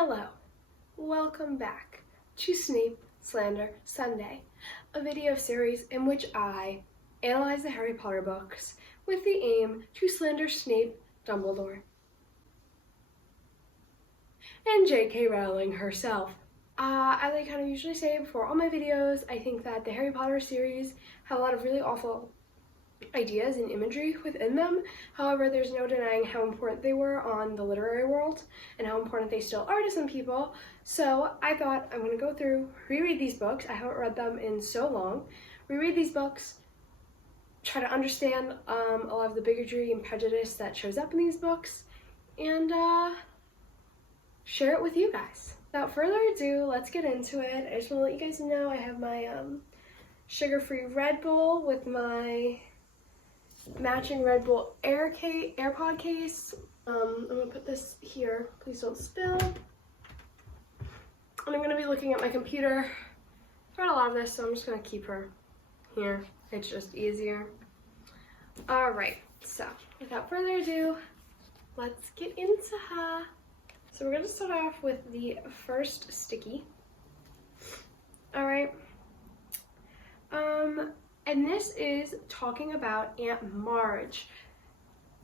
Hello, welcome back to Snape, Slander, Sunday, a video series in which I analyze the Harry Potter books with the aim to slander Snape, Dumbledore, and J.K. Rowling herself. As I kind of usually say before all my videos, I think that the Harry Potter series have a lot of really awful ideas and imagery within them. However, there's no denying how important they were on the literary world and how important they still are to some people. So I thought I'm going to go through, reread these books. I haven't read them in so long. Reread these books, try to understand a lot of the bigotry and prejudice that shows up in these books, and share it with you guys. Without further ado, let's get into it. I just want to let you guys know I have my sugar-free Red Bull with my matching Red Bull AirPod case. I'm gonna put this here, please don't spill. And I'm gonna be looking at my computer throughout a lot of this, so I'm just gonna keep her here. It's just easier. All right, so without further ado, let's get into her. So we're gonna start off with the first sticky. All right. And this is talking about Aunt Marge,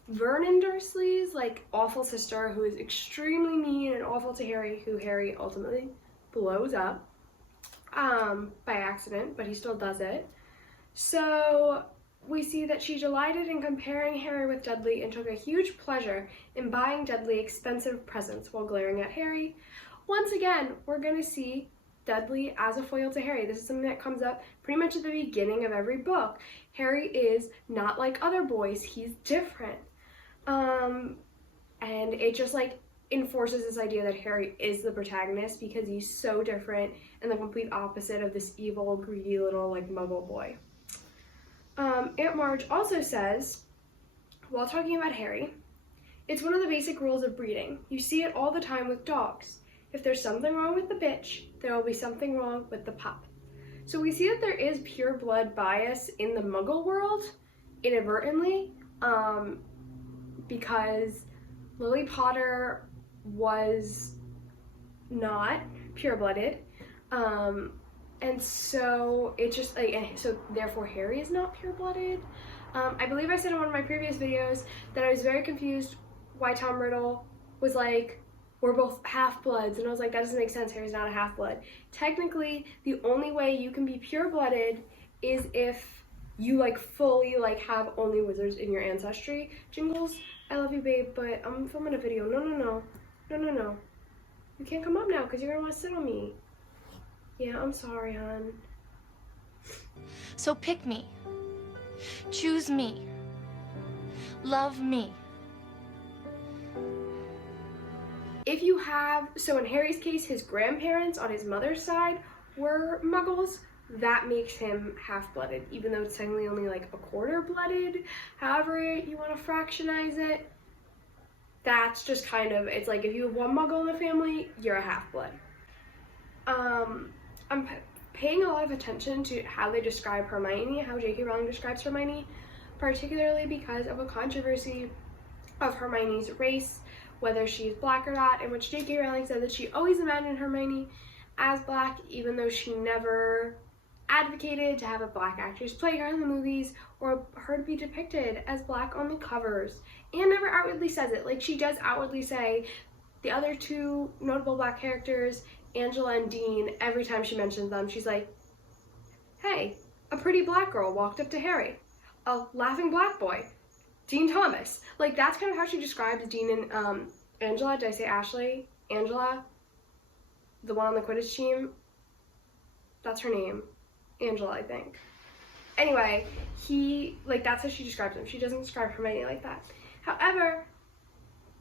Vernon Dursley's awful sister, who is extremely mean and awful to Harry, who Harry ultimately blows up by accident, but he still does it. So we see that she delighted in comparing Harry with Dudley and took a huge pleasure in buying Dudley expensive presents while glaring at Harry. Once again, we're gonna see Dudley as a foil to Harry. This is something that comes up pretty much at the beginning of every book. Harry is not like other boys, he's different. And it just enforces this idea that Harry is the protagonist because he's so different and the complete opposite of this evil, greedy little muggle boy. Aunt Marge also says, while talking about Harry, it's one of the basic rules of breeding. You see it all the time with dogs. If there's something wrong with the bitch, there will be something wrong with the pup. So we see that there is pure blood bias in the Muggle world, inadvertently, because Lily Potter was not pure-blooded, and so it just so therefore Harry is not pure-blooded. I believe I said in one of my previous videos that I was very confused why Tom Riddle was we're both half-bloods, and I was like, that doesn't make sense, Harry's not a half-blood. Technically, the only way you can be pure-blooded is if you fully have only wizards in your ancestry. Jingles, I love you, babe, but I'm filming a video. No. You can't come up now because you're gonna want to sit on me. Yeah, I'm sorry, hon. So pick me. Choose me. Love me. If you have, so in Harry's case, his grandparents on his mother's side were Muggles, that makes him half-blooded, even though it's technically only a quarter-blooded. However you want to fractionize it, that's just kind of, it's if you have one Muggle in the family, you're a half-blood. I'm paying a lot of attention to how they describe Hermione, how J.K. Rowling describes Hermione, particularly because of a controversy of Hermione's race, whether she's black or not, in which J.K. Rowling said that she always imagined Hermione as black, even though she never advocated to have a black actress play her in the movies or her to be depicted as black on the covers, and never outwardly says it. She does outwardly say the other two notable black characters, Angela and Dean, every time she mentions them, she's like, hey, a pretty black girl walked up to Harry. A laughing black boy. Dean Thomas. That's kind of how she describes Dean and Angela. Did I say Ashley? Angela? The one on the Quidditch team? That's her name. Angela, I think. Anyway, that's how she describes him. She doesn't describe Hermione like that. However,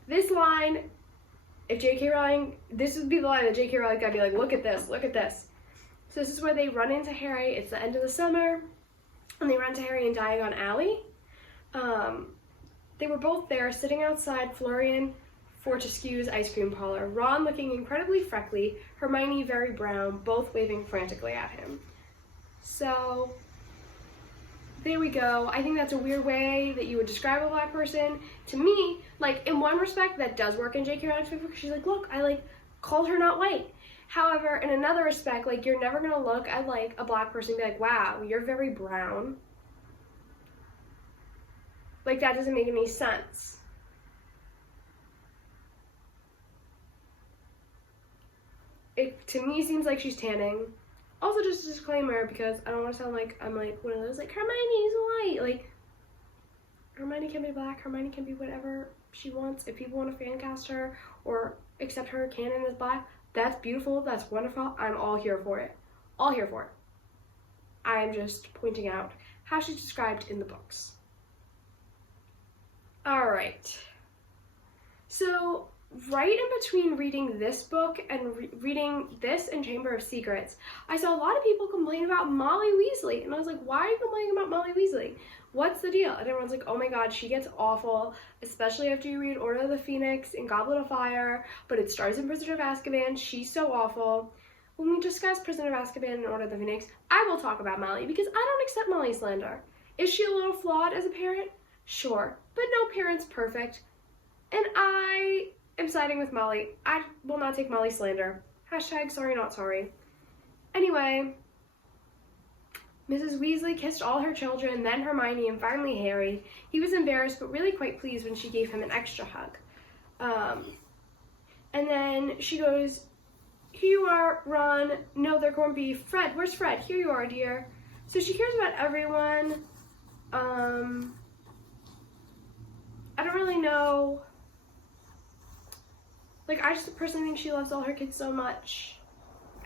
this line, if J.K. Rowling, this would be the line that J.K. Rowling gotta be look at this, look at this. So this is where they run into Harry. It's the end of the summer, and they run to Harry in Diagon Alley. They were both there, sitting outside Florian Fortescue's ice cream parlor, Ron looking incredibly freckly, Hermione very brown, both waving frantically at him. So there we go. I think that's a weird way that you would describe a black person. To me, in one respect, that does work in J.K. Rowling's book, because she's look, called her not white. However, in another respect, like, you're never gonna look at, like, a black person and be like, wow, you're very brown. Like, that doesn't make any sense. It, to me, seems like she's tanning. Also, just a disclaimer, because I don't want to sound like I'm, like, one of those, like, Hermione's white. Like, Hermione can be black, Hermione can be whatever she wants. If people want to fan cast her or accept her canon as black, that's beautiful, that's wonderful. I'm all here for it. All here for it. I'm just pointing out how she's described in the books. Alright. So, right in between reading this book and reading this and Chamber of Secrets, I saw a lot of people complain about Molly Weasley. And I was like, why are you complaining about Molly Weasley? What's the deal? And everyone's like, oh my god, she gets awful, especially after you read Order of the Phoenix and Goblet of Fire, but it stars in Prisoner of Azkaban. She's so awful. When we discuss Prisoner of Azkaban and Order of the Phoenix, I will talk about Molly, because I don't accept Molly's slander. Is she a little flawed as a parent? Sure, but no parent's perfect. And I am siding with Molly. I will not take Molly's slander. Hashtag sorry not sorry. Anyway, Mrs. Weasley kissed all her children, then Hermione, and finally Harry. He was embarrassed, but really quite pleased when she gave him an extra hug. And then she goes, here you are, Ron. No, they're corned beef. Fred, where's Fred? Here you are, dear. So she cares about everyone. I don't really know. Like, I just personally think she loves all her kids so much.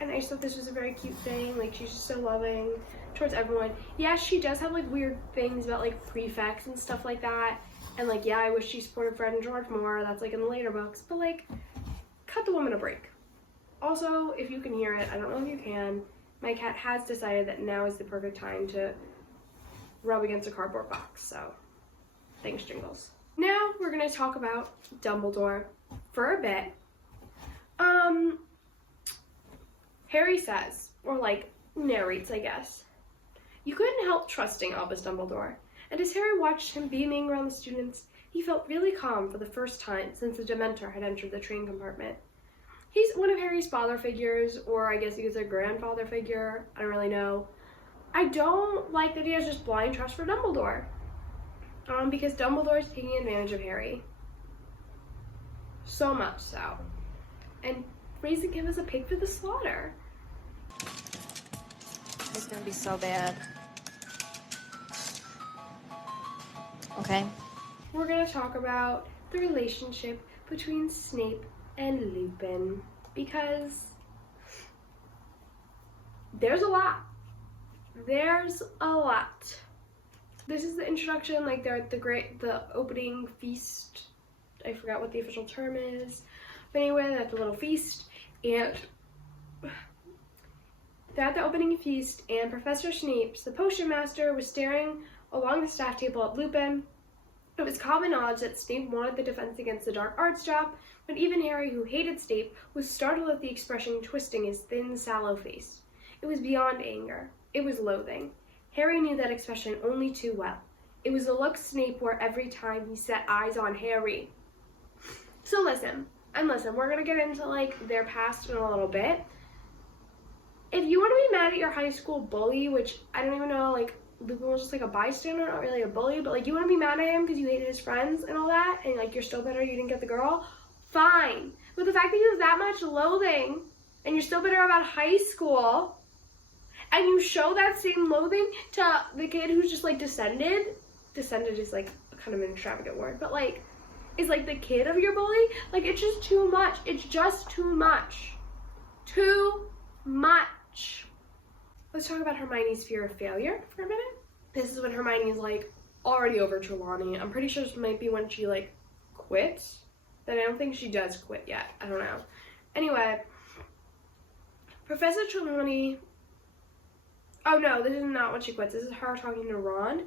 And I just thought this was a very cute thing. Like, she's just so loving towards everyone. Yeah, she does have, like, weird things about, like, prefects and stuff like that. And, like, yeah, I wish she supported Fred and George more. That's, like, in the later books. But, like, cut the woman a break. Also, if you can hear it, I don't know if you can, my cat has decided that now is the perfect time to rub against a cardboard box. So, thanks, Jingles. Now, we're going to talk about Dumbledore for a bit. Harry says, or like narrates, I guess, you couldn't help trusting Albus Dumbledore, and as Harry watched him beaming around the students, he felt really calm for the first time since the Dementor had entered the train compartment. He's one of Harry's father figures, or I guess he was a grandfather figure, I don't really know. I don't like that he has just blind trust for Dumbledore, because Dumbledore is taking advantage of Harry. So much so. And raising him as a pig for the slaughter. It's gonna be so bad. Okay. We're gonna talk about the relationship between Snape and Lupin, because there's a lot. There's a lot. This is the introduction, like they're at the opening feast. I forgot what the official term is. But anyway, they're at the little feast, and they're at the opening feast, and Professor Snape, the potion master, was staring along the staff table at Lupin. It was common knowledge that Snape wanted the defense against the dark arts job, but even Harry, who hated Snape, was startled at the expression twisting his thin, sallow face. It was beyond anger. It was loathing. Harry knew that expression only too well. It was the look Snape wore every time he set eyes on Harry. So listen, we're gonna get into like their past in a little bit. If you want to be mad at your high school bully, which I don't even know, like Lupin was just like a bystander, not really a bully, but like you want to be mad at him because you hated his friends and all that, and like you're still bitter you didn't get the girl, fine. But the fact that you have that much loathing and you're still bitter about high school, and you show that same loathing to the kid who's just like descended is like kind of an extravagant word, but like is like the kid of your bully, like it's just too much. It's just too much. Too much. Let's talk about Hermione's fear of failure for a minute. This is when Hermione is like already over Trelawney. I'm pretty sure this might be when she like quits. Then I don't think she does quit yet. I don't know. Anyway, Professor Trelawney. Oh no, this is not when she quits. This is her talking to Ron.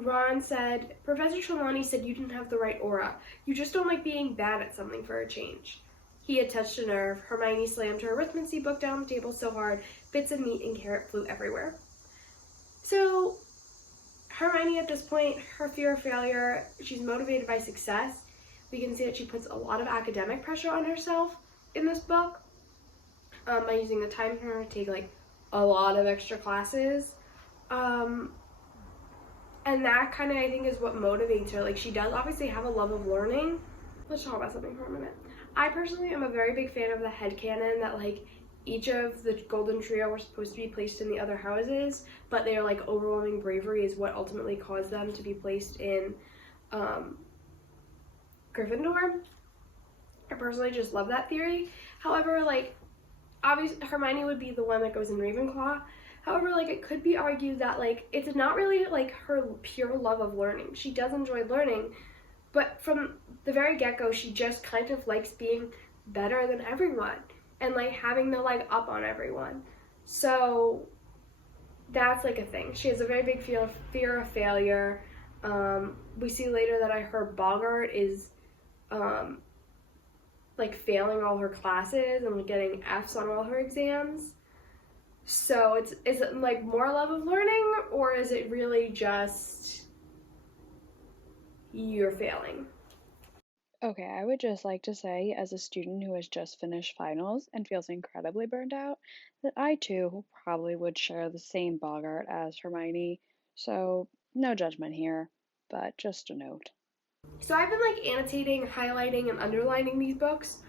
Ron said, Professor Trelawney said you didn't have the right aura. You just don't like being bad at something for a change. He had touched a nerve. Hermione slammed her arithmancy book down on the table so hard, bits of meat and carrot flew everywhere. So, Hermione at this point, her fear of failure, she's motivated by success, we can see that she puts a lot of academic pressure on herself in this book by using the time for her to take like a lot of extra classes. And that kind of, I think, is what motivates her. Like, she does obviously have a love of learning. Let's talk about something for a minute. I personally am a very big fan of the headcanon that, like, each of the Golden Trio were supposed to be placed in the other houses, but their, like, overwhelming bravery is what ultimately caused them to be placed in Gryffindor. I personally just love that theory. However, like, obviously Hermione would be the one that goes in Ravenclaw. However, like, it could be argued that, like, it's not really, like, her pure love of learning. She does enjoy learning, but from the very get-go, she just kind of likes being better than everyone and, like, having the leg up on everyone. So that's, like, a thing. She has a very big fear of failure. We see later that her Boggart is, like, failing all her classes and getting Fs on all her exams. So is it like more love of learning, or is it really just you're failing? Okay, I would just like to say, as a student who has just finished finals and feels incredibly burned out, that I too probably would share the same Boggart as Hermione, so no judgment here, but just a note. So I've been like annotating, highlighting, and underlining these books.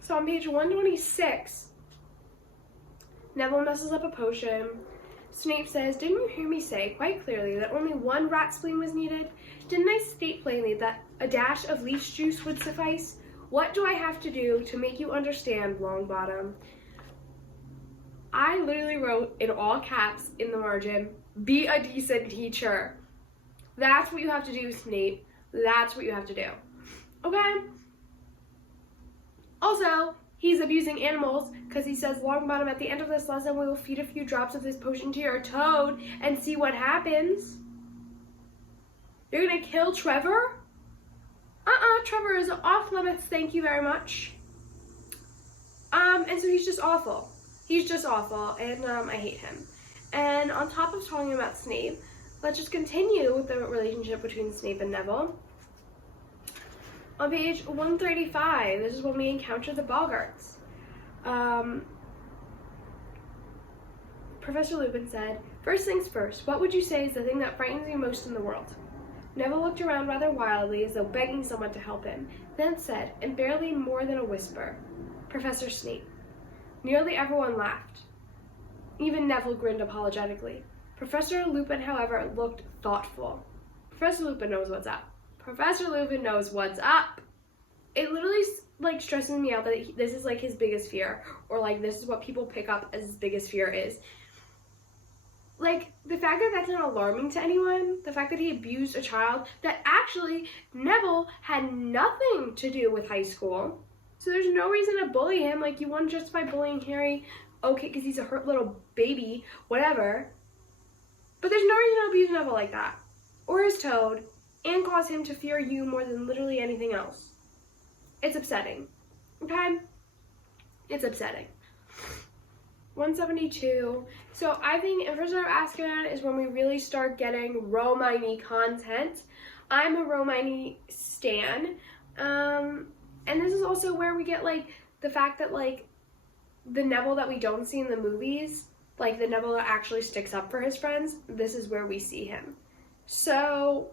So on page 126, Neville messes up a potion. Snape says, "Didn't you hear me say quite clearly that only one rat spleen was needed? Didn't I state plainly that a dash of leech juice would suffice? What do I have to do to make you understand, Longbottom?" I literally wrote in all caps in the margin, "Be a decent teacher." That's what you have to do, Snape. That's what you have to do. Okay? Also, he's abusing animals because he says, "Longbottom, at the end of this lesson, we will feed a few drops of this potion to your toad and see what happens." You're gonna kill Trevor? Trevor is off limits, thank you very much. And so he's just awful. He's just awful, and I hate him. And on top of talking about Snape, let's just continue with the relationship between Snape and Neville. On page 135, this is when we encounter the Boggarts. Professor Lupin said, "First things first, what would you say is the thing that frightens you most in the world?" Neville looked around rather wildly, as though begging someone to help him, then said, in barely more than a whisper, "Professor Snape." Nearly everyone laughed. Even Neville grinned apologetically. Professor Lupin, however, looked thoughtful. Professor Lupin knows what's up. Professor Lupin knows what's up. It literally, like, stresses me out that this is, like, his biggest fear, or, like, this is what people pick up as his biggest fear is. Like, the fact that that's not alarming to anyone, the fact that he abused a child, that actually Neville had nothing to do with high school, so there's no reason to bully him. Like, you want to justify bullying Harry, okay, because he's a hurt little baby, whatever, but there's no reason to abuse Neville like that, or his toad, and cause him to fear you more than literally anything else. It's upsetting, okay? It's upsetting. 172. So I think in Prisoner of Azkaban is when we really start getting Romani content. I'm a Romani stan. And this is also where we get, like, the fact that, like, the Neville that we don't see in the movies, like the Neville that actually sticks up for his friends, this is where we see him. So,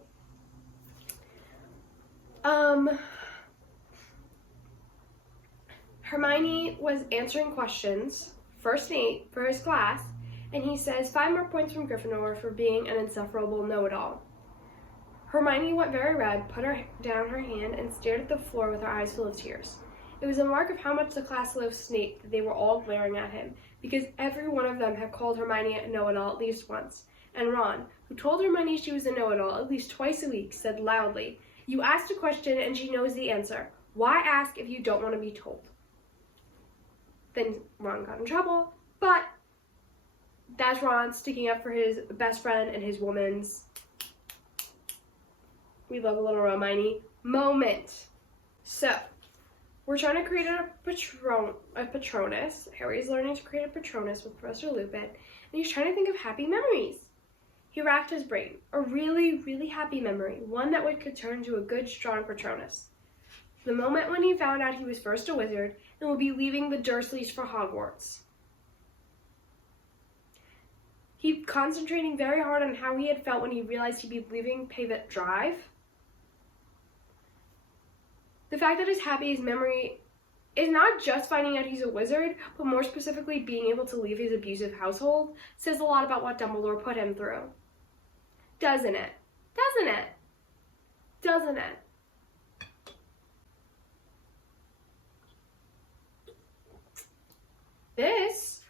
Hermione was answering questions for Snape for his class, and he says 5 more points from Gryffindor for being an insufferable know-it-all. Hermione went very red, put down her hand, and stared at the floor with her eyes full of tears. It was a mark of how much the class loved Snape that they were all glaring at him, because every one of them had called Hermione a know-it-all at least once, and Ron, who told Hermione she was a know-it-all at least twice a week, said loudly, "You asked a question and she knows the answer. Why ask if you don't want to be told?" Then Ron got in trouble, but that's Ron sticking up for his best friend and his woman's, we love a little Hermione, moment. So, we're trying to create a Patronus. Harry's learning to create a Patronus with Professor Lupin, and he's trying to think of happy memories. He racked his brain. A really, really happy memory. One that could turn to a good, strong Patronus. the moment when he found out he was first a wizard and would be leaving the Dursleys for Hogwarts. He concentrating very hard on how he had felt when he realized he'd be leaving Pavement Drive. The fact that his happiest memory is not just finding out he's a wizard, but more specifically being able to leave his abusive household, says a lot about what Dumbledore put him through. Doesn't it? Doesn't it? Doesn't it? This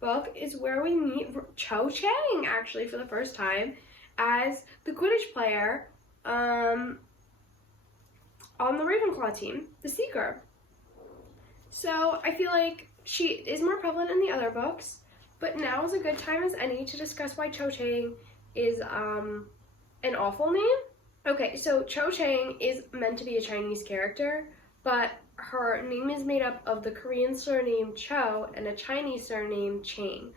book is where we meet Cho Chang, actually, for the first time as the Quidditch player on the Ravenclaw team, the Seeker. So I feel like she is more prevalent in the other books, but now is a good time as any to discuss why Cho Chang is an awful name. Okay, so Cho Chang is meant to be a Chinese character, but her name is made up of the Korean surname Cho and a Chinese surname Chang,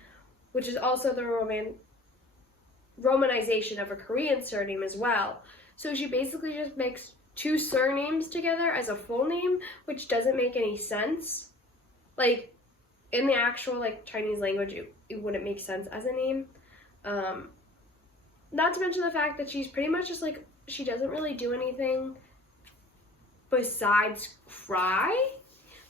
which is also the romanization of a Korean surname as well. So she basically just mixed two surnames together as a full name, which doesn't make any sense. Like, in the actual, like, Chinese language, it wouldn't make sense as a name. Not to mention the fact that she's pretty much just, like, she doesn't really do anything besides cry.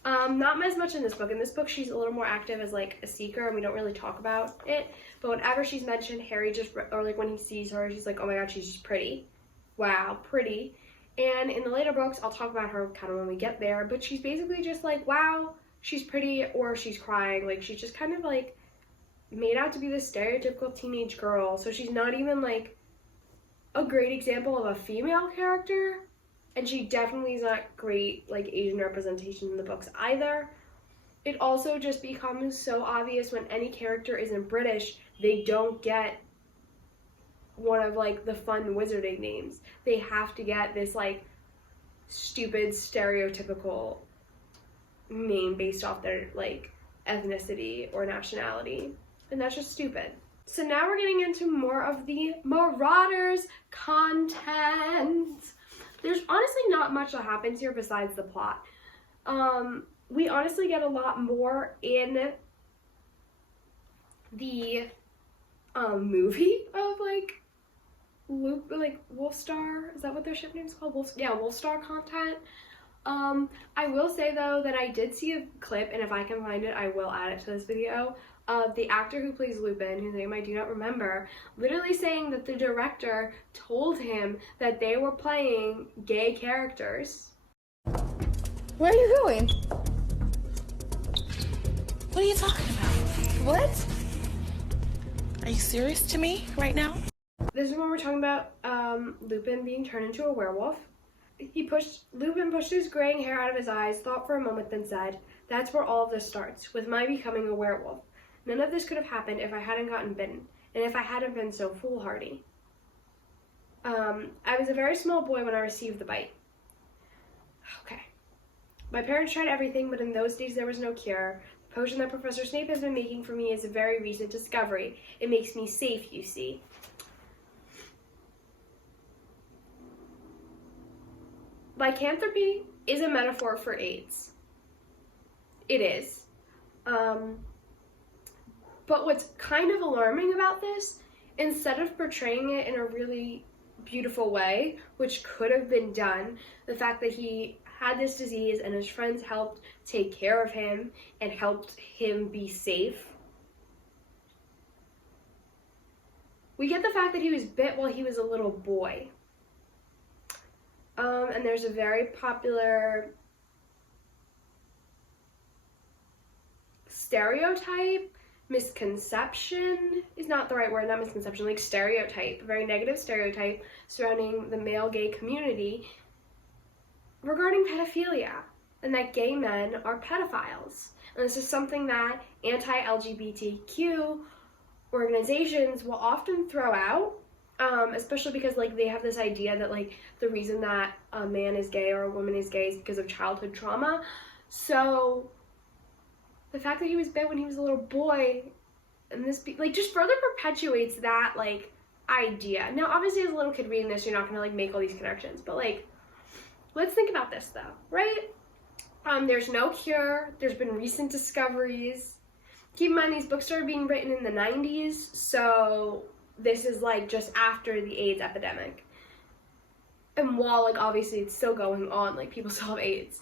Not as much in this book. In this book, she's a little more active as, like, a seeker, and we don't really talk about it. But whenever she's mentioned, Harry just, or, like, when he sees her, he's like, oh my god, she's just pretty. Wow, pretty. And in the later books, I'll talk about her kind of when we get there, but she's basically just like, wow, she's pretty, or she's crying. Like, she's just kind of, like, made out to be this stereotypical teenage girl, so she's not even, like, a great example of a female character, and she definitely is not great, like, Asian representation in the books either. It also just becomes so obvious when any character isn't British, they don't get one of, like, the fun wizarding names. They have to get this, like, stupid stereotypical name based off their, like, ethnicity or nationality, and that's just stupid. So now we're getting into more of the Marauders content. There's honestly not much that happens here besides the plot. We honestly get a lot more in the movie of, like, Wolfstar, is that what their ship name's called? Wolfstar content. I will say though that I did see a clip, and if I can find it, I will add it to this video, of the actor who plays Lupin, whose name I do not remember, literally saying that the director told him that they were playing gay characters. Where are you going? What are you talking about? What? Are you serious to me right now? This is when we're talking about Lupin being turned into a werewolf. Lupin pushed his graying hair out of his eyes, thought for a moment, then said, "That's where all of this starts, with my becoming a werewolf. None of this could have happened if I hadn't gotten bitten, and if I hadn't been so foolhardy. I was a very small boy when I received the bite." Okay. "My parents tried everything, but in those days there was no cure. The potion that Professor Snape has been making for me is a very recent discovery. It makes me safe, you see." Lycanthropy is a metaphor for AIDS. It is. But what's kind of alarming about this, instead of portraying it in a really beautiful way, which could have been done, the fact that he had this disease and his friends helped take care of him and helped him be safe. We get the fact that he was bit while he was a little boy. And there's a very popular stereotype, misconception is not the right word, not misconception, like stereotype, a very negative stereotype surrounding the male gay community regarding pedophilia, and that gay men are pedophiles. And this is something that anti-LGBTQ organizations will often throw out, especially because, like, they have this idea that, like, the reason that a man is gay or a woman is gay is because of childhood trauma. So the fact that he was bit when he was a little boy, and this just further perpetuates that, like, idea. Now, obviously, as a little kid reading this, you're not gonna, like, make all these connections, but, like, let's think about this though, right? There's no cure. There's been recent discoveries. Keep in mind, these books started being written in the 90s, so this is like just after the AIDS epidemic. And while like obviously it's still going on, like people still have AIDS.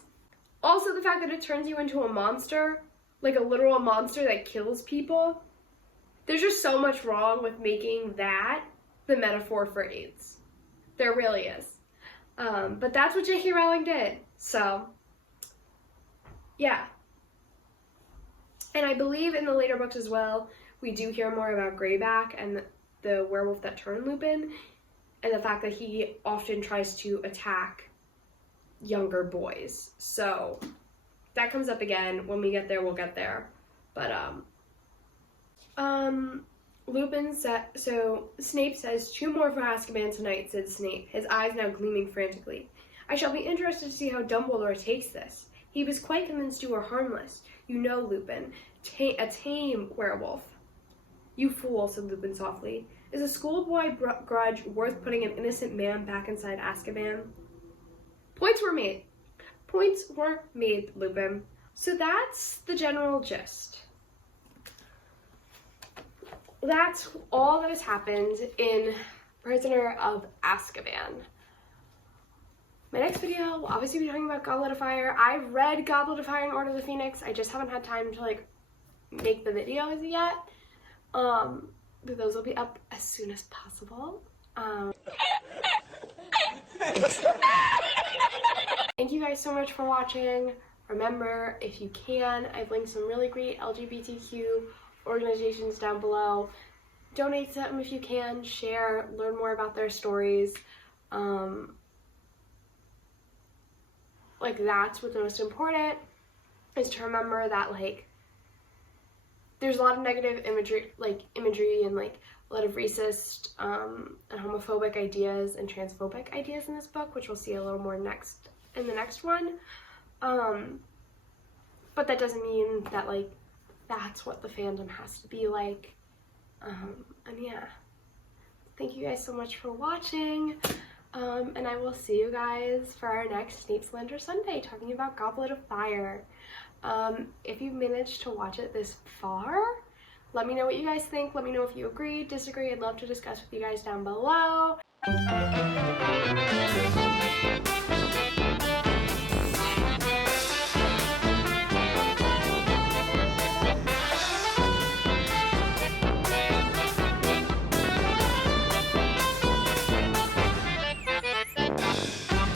Also, the fact that it turns you into a monster, like a literal monster that kills people. There's just so much wrong with making that the metaphor for AIDS. There really is. But that's what J.K. Rowling did. So, yeah. And I believe in the later books as well, we do hear more about Greyback and the werewolf that turned Lupin, and the fact that he often tries to attack younger boys. So that comes up again. When we get there, we'll get there. But Lupin said, so Snape says, 2 more for Azkaban tonight, said Snape, his eyes now gleaming frantically. I shall be interested to see how Dumbledore takes this. He was quite convinced you were harmless. You know, Lupin, a tame werewolf. You fool, said Lupin softly. Is a schoolboy grudge worth putting an innocent man back inside Azkaban? Points were made. Points were made, Lupin. So that's the general gist. That's all that has happened in Prisoner of Azkaban. My next video will obviously be talking about Goblet of Fire. I've read Goblet of Fire and Order of the Phoenix. I just haven't had time to like make the videos yet. But those will be up as soon as possible. Thank you guys so much for watching. Remember, if you can, I've linked some really great LGBTQ organizations down below. Donate to them if you can, share, learn more about their stories. Like, that's what's most important, is to remember that like there's a lot of negative imagery and like a lot of racist and homophobic ideas and transphobic ideas in this book, which we'll see a little more in the next one. But that doesn't mean that like that's what the fandom has to be like. And yeah, thank you guys so much for watching. And I will see you guys for our next Snape Slander Sunday, talking about Goblet of Fire. If you've managed to watch it this far, let me know what you guys think. Let me know if you agree, disagree. I'd love to discuss with you guys down below.